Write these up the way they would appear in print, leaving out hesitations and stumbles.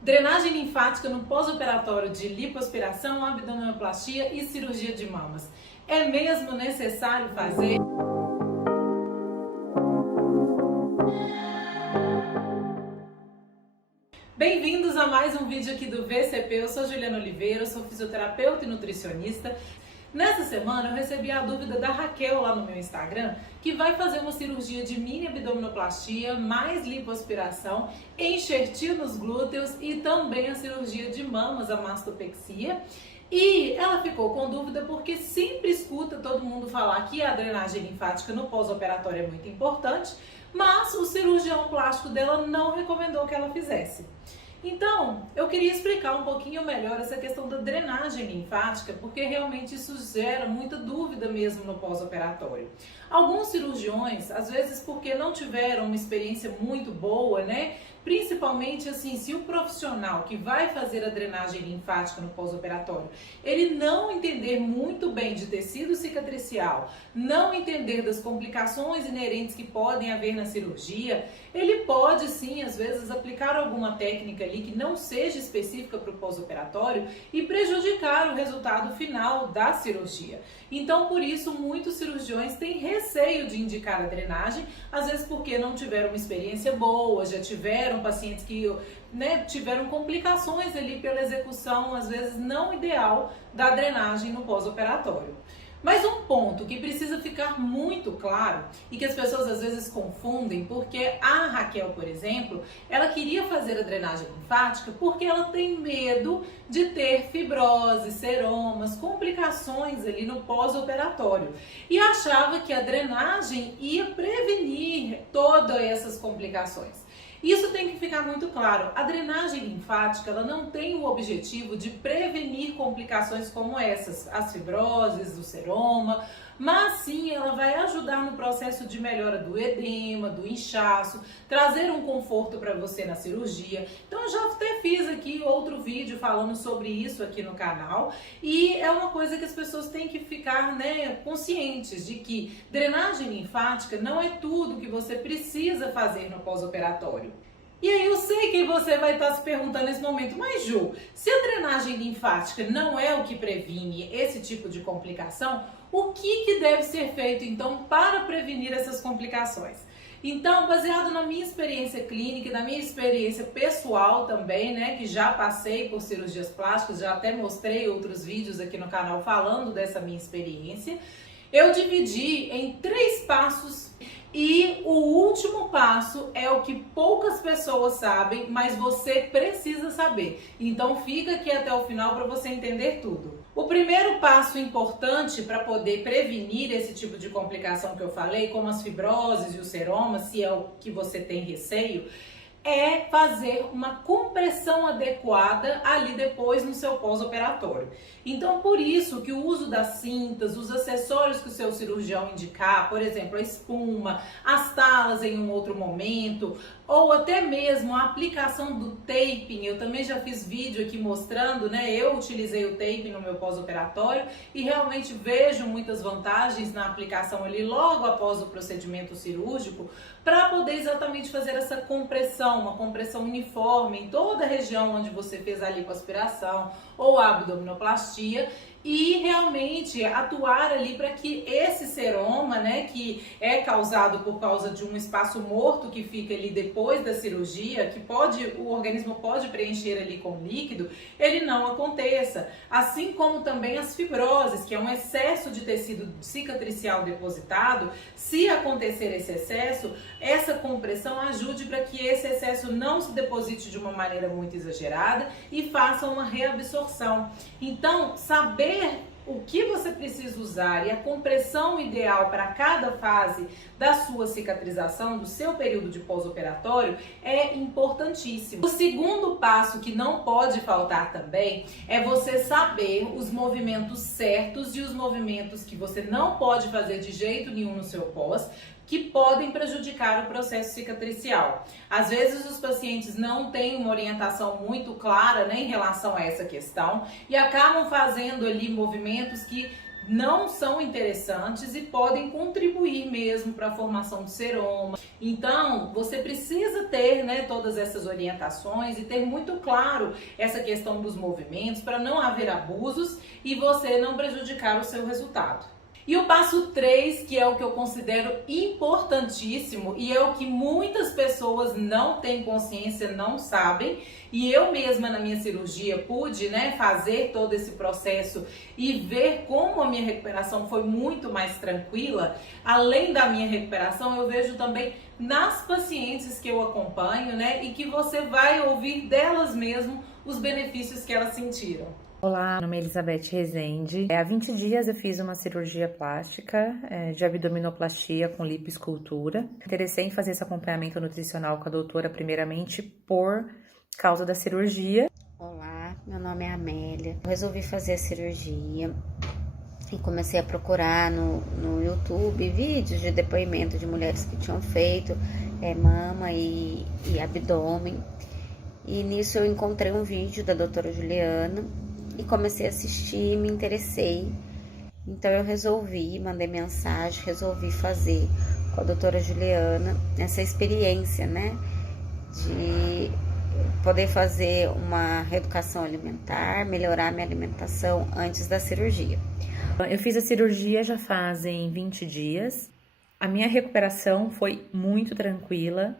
Drenagem linfática no pós-operatório de lipoaspiração, abdominoplastia e cirurgia de mamas. É mesmo necessário fazer? Bem-vindos a mais um vídeo aqui do VCP. Eu sou Juliana Oliveira, sou fisioterapeuta e nutricionista. Nessa semana eu recebi a dúvida da Raquel lá no meu Instagram, que vai fazer uma cirurgia de mini abdominoplastia, mais lipoaspiração, enxertia nos glúteos e também a cirurgia de mamas, a mastopexia. E ela ficou com dúvida porque sempre escuta todo mundo falar que a drenagem linfática no pós-operatório é muito importante, mas o cirurgião plástico dela não recomendou que ela fizesse. Então, eu queria explicar um pouquinho melhor essa questão da drenagem linfática, porque realmente isso gera muita dúvida mesmo no pós-operatório. Alguns cirurgiões, às vezes porque não tiveram uma experiência muito boa, né? Principalmente assim, se o profissional que vai fazer a drenagem linfática no pós-operatório, ele não entender muito bem de tecido cicatricial, não entender das complicações inerentes que podem haver na cirurgia, ele pode sim, às vezes, aplicar alguma técnica ali que não seja específica para o pós-operatório e prejudicar o resultado final da cirurgia. Então, por isso, muitos cirurgiões têm receio de indicar a drenagem, às vezes porque não tiveram uma experiência boa, já tiveram pacientes que tiveram complicações ali pela execução, às vezes não ideal, da drenagem no pós-operatório. Mas um ponto que precisa ficar muito claro e que as pessoas às vezes confundem, porque a Raquel, por exemplo, ela queria fazer a drenagem linfática porque ela tem medo de ter fibrose, seromas, complicações ali no pós-operatório e achava que a drenagem ia prevenir todas essas complicações. Isso tem que ficar muito claro. A drenagem linfática, ela não tem o objetivo de prevenir complicações como essas, as fibroses, o seroma, mas sim ela vai ajudar no processo de melhora do edema, do inchaço, trazer um conforto para você na cirurgia. Então eu já até fiz aqui outro vídeo falando sobre isso aqui no canal e é uma coisa que as pessoas têm que ficar conscientes de que drenagem linfática não é tudo que você precisa fazer no pós-operatório. E aí eu sei que você vai estar se perguntando nesse momento, mas Ju, se a drenagem linfática não é o que previne esse tipo de complicação, o que deve ser feito então para prevenir essas complicações? Então, baseado na minha experiência clínica e na minha experiência pessoal também, que já passei por cirurgias plásticas, já até mostrei outros vídeos aqui no canal falando dessa minha experiência, eu dividi em 3 passos e o último passo é o que poucas pessoas sabem, mas você precisa saber. Então fica aqui até o final para você entender tudo. O primeiro passo importante para poder prevenir esse tipo de complicação que eu falei, como as fibroses e os seromas, se é o que você tem receio, é fazer uma compressão adequada ali depois no seu pós-operatório. Então, por isso que o uso das cintas, os acessórios que o seu cirurgião indicar, por exemplo, a espuma, as talas em um outro momento, ou até mesmo a aplicação do taping, eu também já fiz vídeo aqui mostrando, eu utilizei o taping no meu pós-operatório e realmente vejo muitas vantagens na aplicação ali logo após o procedimento cirúrgico, para poder exatamente fazer essa compressão, uma compressão uniforme em toda a região onde você fez a lipoaspiração ou a abdominoplastia e realmente atuar ali para que esse seroma, que é causado por causa de um espaço morto que fica ali depois da cirurgia, que o organismo pode preencher ali com líquido, ele não aconteça. Assim como também as fibroses, que é um excesso de tecido cicatricial depositado, se acontecer esse excesso, essa compressão ajude para que esse excesso não se deposite de uma maneira muito exagerada e faça uma reabsorção. Então, saber o que você precisa usar e a compressão ideal para cada fase da sua cicatrização, do seu período de pós-operatório, é importantíssimo. O segundo passo que não pode faltar também é você saber os movimentos certos e os movimentos que você não pode fazer de jeito nenhum no seu pós, que podem prejudicar o processo cicatricial. Às vezes os pacientes não têm uma orientação muito clara em relação a essa questão e acabam fazendo ali movimentos que não são interessantes e podem contribuir mesmo para a formação de seroma. Então, você precisa ter, né, todas essas orientações e ter muito claro essa questão dos movimentos para não haver abusos e você não prejudicar o seu resultado. E o passo 3, que é o que eu considero importantíssimo e é o que muitas pessoas não têm consciência, não sabem, e eu mesma na minha cirurgia pude, né, fazer todo esse processo e ver como a minha recuperação foi muito mais tranquila. Além da minha recuperação, eu vejo também nas pacientes que eu acompanho, né, e que você vai ouvir delas mesmo os benefícios que elas sentiram. Olá, meu nome é Elizabeth Rezende. Há 20 dias eu fiz uma cirurgia plástica de abdominoplastia com lipoescultura. Interessei em fazer esse acompanhamento nutricional com a doutora primeiramente por causa da cirurgia. Olá, meu nome é Amélia. Eu resolvi fazer a cirurgia e comecei a procurar no YouTube vídeos de depoimento de mulheres que tinham feito mama e abdômen. E nisso eu encontrei um vídeo da doutora Juliana e comecei a assistir e me interessei. Então eu mandei mensagem, resolvi fazer com a doutora Juliana essa experiência, né? De poder fazer uma reeducação alimentar, melhorar minha alimentação antes da cirurgia. Eu fiz a cirurgia já fazem 20 dias. A minha recuperação foi muito tranquila.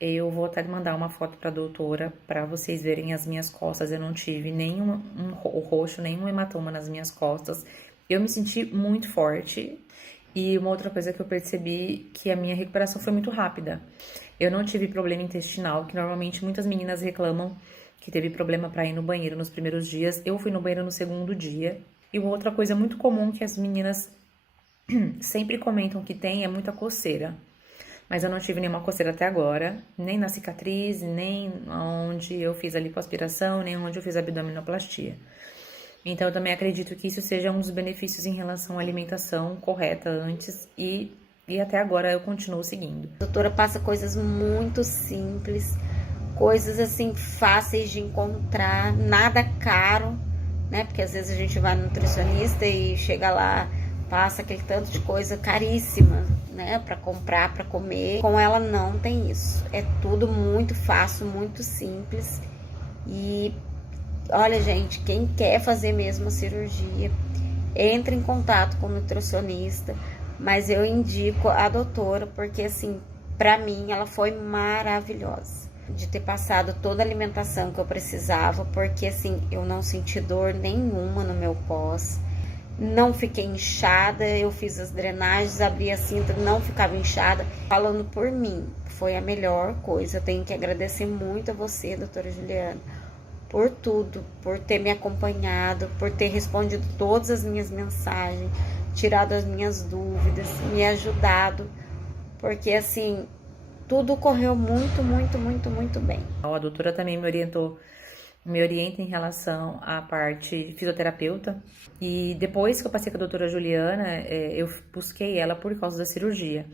Eu vou até mandar uma foto para a doutora para vocês verem as minhas costas. Eu não tive nenhum roxo, nenhum hematoma nas minhas costas. Eu me senti muito forte. E uma outra coisa que eu percebi que a minha recuperação foi muito rápida. Eu não tive problema intestinal, que normalmente muitas meninas reclamam que teve problema para ir no banheiro nos primeiros dias. Eu fui no banheiro no segundo dia. E uma outra coisa muito comum que as meninas sempre comentam que tem é muita coceira. Mas eu não tive nenhuma coceira até agora, nem na cicatriz, nem onde eu fiz a lipoaspiração, nem onde eu fiz a abdominoplastia. Então, eu também acredito que isso seja um dos benefícios em relação à alimentação correta antes e até agora eu continuo seguindo. A doutora passa coisas muito simples, coisas assim fáceis de encontrar, nada caro, né? Porque às vezes a gente vai no nutricionista e chega lá, passa aquele tanto de coisa caríssima, né, para comprar, para comer. Com ela não tem isso. É tudo muito fácil, muito simples. E olha, gente, quem quer fazer mesmo a cirurgia, entre em contato com o nutricionista, mas eu indico a doutora porque assim, para mim ela foi maravilhosa. De ter passado toda a alimentação que eu precisava, porque assim, eu não senti dor nenhuma no meu pós. Não fiquei inchada, eu fiz as drenagens, abri a cinta, não ficava inchada. Falando por mim, foi a melhor coisa. Eu tenho que agradecer muito a você, doutora Juliana, por tudo, por ter me acompanhado, por ter respondido todas as minhas mensagens, tirado as minhas dúvidas, me ajudado, porque assim, tudo correu muito bem. A doutora também me orienta em relação à parte fisioterapeuta. E depois que eu passei com a doutora Juliana, eu busquei ela por causa da cirurgia.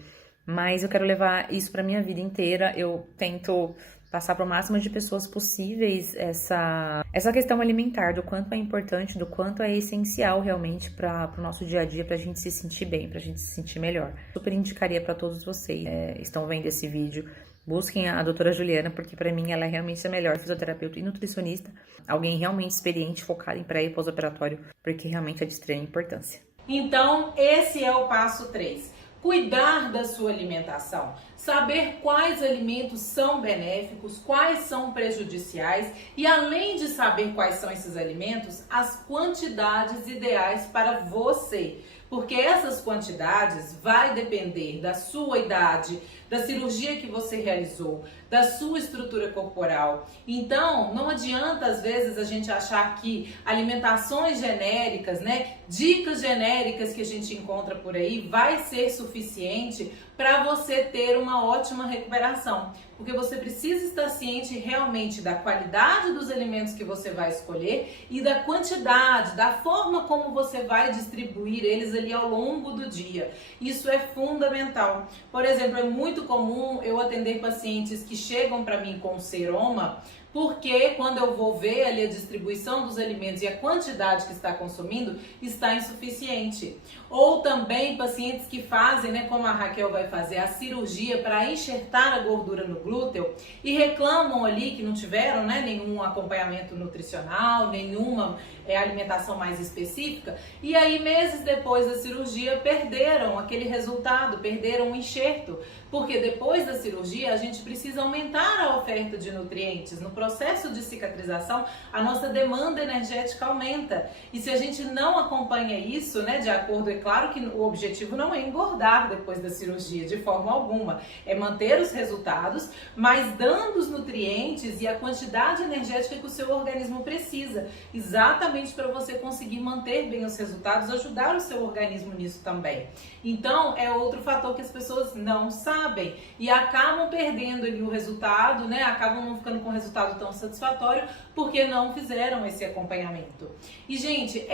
Mas eu quero levar isso para minha vida inteira. Eu tento passar para o máximo de pessoas possíveis essa questão alimentar, do quanto é importante, do quanto é essencial realmente para o nosso dia a dia, para a gente se sentir bem, para a gente se sentir melhor. Super indicaria para todos vocês estão vendo esse vídeo. Busquem a doutora Juliana, porque para mim ela é realmente a melhor fisioterapeuta e nutricionista. Alguém realmente experiente, focado em pré e pós-operatório, porque realmente é de extrema importância. Então, esse é o passo 3. Cuidar da sua alimentação. Saber quais alimentos são benéficos, quais são prejudiciais e, além de saber quais são esses alimentos, as quantidades ideais para você. Porque essas quantidades vai depender da sua idade, da cirurgia que você realizou, da sua estrutura corporal. Então, não adianta às vezes a gente achar que alimentações genéricas, né, dicas genéricas que a gente encontra por aí vai ser suficiente para você ter uma ótima recuperação. Porque você precisa estar ciente realmente da qualidade dos alimentos que você vai escolher e da quantidade, da forma como você vai distribuir eles ali ao longo do dia. Isso é fundamental. Por exemplo, é muito comum eu atender pacientes que chegam para mim com seroma, porque quando eu vou ver ali a distribuição dos alimentos e a quantidade que está consumindo está insuficiente. Ou também pacientes que fazem, né, como a Raquel vai fazer, a cirurgia para enxertar a gordura no glúteo e reclamam ali que não tiveram, né, nenhum acompanhamento nutricional, nenhuma alimentação mais específica, e aí meses depois da cirurgia perderam aquele resultado, perderam o enxerto, porque depois da cirurgia a gente precisa aumentar a oferta de nutrientes. No processo de cicatrização, a nossa demanda energética aumenta, e se a gente não acompanha isso, né, de acordo, é claro que o objetivo não é engordar depois da cirurgia, de forma alguma, é manter os resultados, mas dando os nutrientes e a quantidade energética que o seu organismo precisa, exatamente para você conseguir manter bem os resultados, ajudar o seu organismo nisso também. Então, é outro fator que as pessoas não sabem e acabam perdendo ali o resultado, né? Acabam não ficando com um resultado tão satisfatório porque não fizeram esse acompanhamento. E, gente,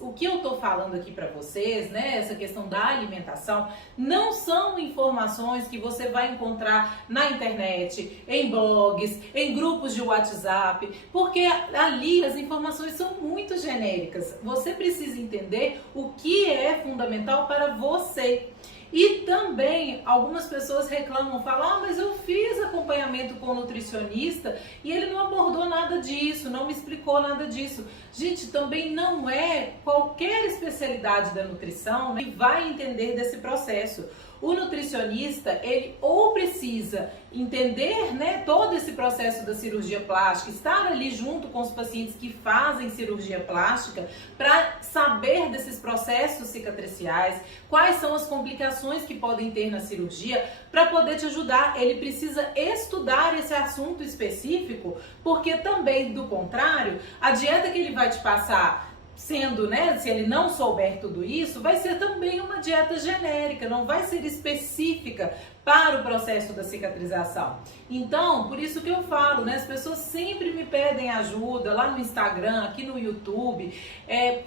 o que eu tô falando aqui para vocês, né? Essa questão da alimentação, não são informações que você vai encontrar na internet, em blogs, em grupos de WhatsApp, porque ali as informações são muito genéricas. Você precisa entender o que é fundamental para você. E também algumas pessoas reclamam, falam, mas eu fiz acompanhamento com o nutricionista e ele não abordou nada disso, não me explicou nada disso. Gente, também não é qualquer especialidade da nutrição, né, que vai entender desse processo. O nutricionista, ele ou precisa entender, né, todo esse processo da cirurgia plástica, estar ali junto com os pacientes que fazem cirurgia plástica para saber desses processos cicatriciais, quais são as complicações que podem ter na cirurgia, para poder te ajudar. Ele precisa estudar esse assunto específico, porque também, do contrário, a dieta que ele vai te passar, sendo, né, se ele não souber tudo isso, vai ser também uma dieta genérica, não vai ser específica para o processo da cicatrização. Então, por isso que eu falo, né, as pessoas sempre me pedem ajuda lá no Instagram, aqui no YouTube,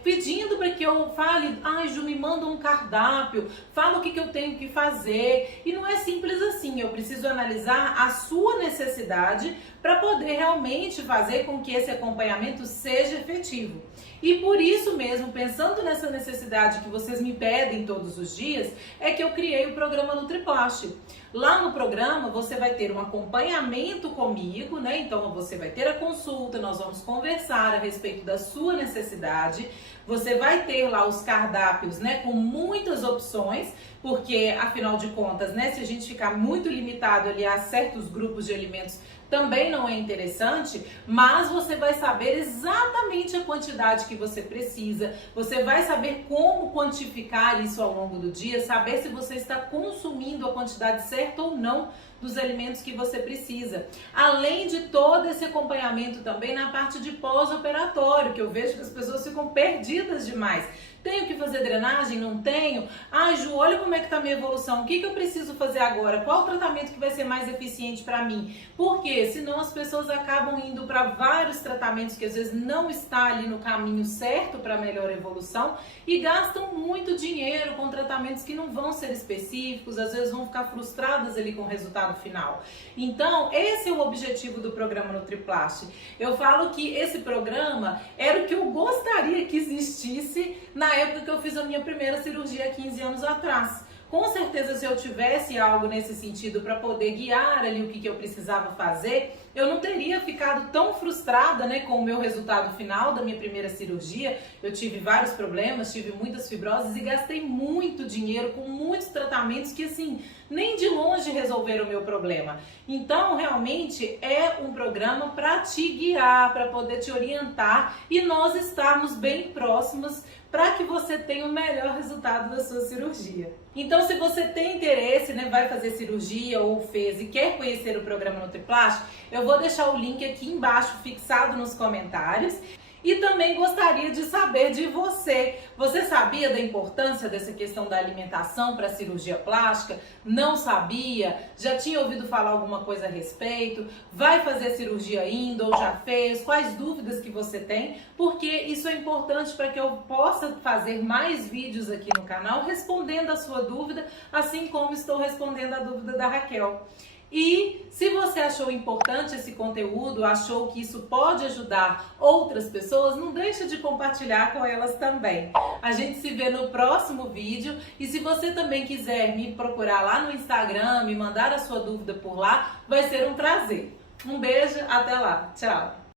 pedindo para que eu fale, Ju, me manda um cardápio, fala o que eu tenho que fazer. E não é simples assim, eu preciso analisar a sua necessidade para poder realmente fazer com que esse acompanhamento seja efetivo. E por isso mesmo, pensando nessa necessidade que vocês me pedem todos os dias, é que eu criei o programa NutriPlast. Lá no programa você vai ter um acompanhamento comigo, né? Então você vai ter a consulta, nós vamos conversar a respeito da sua necessidade. Você vai ter lá os cardápios, né, com muitas opções, porque afinal de contas, né, se a gente ficar muito limitado ali a certos grupos de alimentos, também não é interessante, mas você vai saber exatamente a quantidade que você precisa, você vai saber como quantificar isso ao longo do dia, saber se você está consumindo a quantidade certa ou não dos alimentos que você precisa. Além de todo esse acompanhamento também na parte de pós-operatório, que eu vejo que as pessoas ficam perdidas demais. Tenho que fazer drenagem? Não tenho? Ju, olha como é que tá a minha evolução. O que eu preciso fazer agora? Qual o tratamento que vai ser mais eficiente para mim? Por quê? Senão as pessoas acabam indo para vários tratamentos que às vezes não está ali no caminho certo para melhor evolução e gastam muito dinheiro com tratamentos que não vão ser específicos, às vezes vão ficar frustradas ali com o resultado final. Então, esse é o objetivo do programa NutriPlast. Eu falo que esse programa era o que eu gostaria que existisse na época que eu fiz a minha primeira cirurgia há 15 anos atrás. Com certeza, se eu tivesse algo nesse sentido para poder guiar ali o que eu precisava fazer, eu não teria ficado tão frustrada, né, com o meu resultado final da minha primeira cirurgia. Eu tive vários problemas, tive muitas fibroses e gastei muito dinheiro com muitos tratamentos que, assim, nem de longe resolveram o meu problema. Então, realmente, é um programa para te guiar, para poder te orientar e nós estarmos bem próximos para que você tenha o melhor resultado da sua cirurgia. Então, se você tem interesse, né, vai fazer cirurgia ou fez e quer conhecer o programa NutriPlast, eu vou deixar o link aqui embaixo fixado nos comentários. E também gostaria de saber de você. Você sabia da importância dessa questão da alimentação para a cirurgia plástica? Não sabia? Já tinha ouvido falar alguma coisa a respeito? Vai fazer cirurgia ainda ou já fez? Quais dúvidas que você tem? Porque isso é importante para que eu possa fazer mais vídeos aqui no canal respondendo a sua dúvida, assim como estou respondendo a dúvida da Raquel. E se você achou importante esse conteúdo, achou que isso pode ajudar outras pessoas, não deixa de compartilhar com elas também. A gente se vê no próximo vídeo e se você também quiser me procurar lá no Instagram, me mandar a sua dúvida por lá, vai ser um prazer. Um beijo, até lá. Tchau!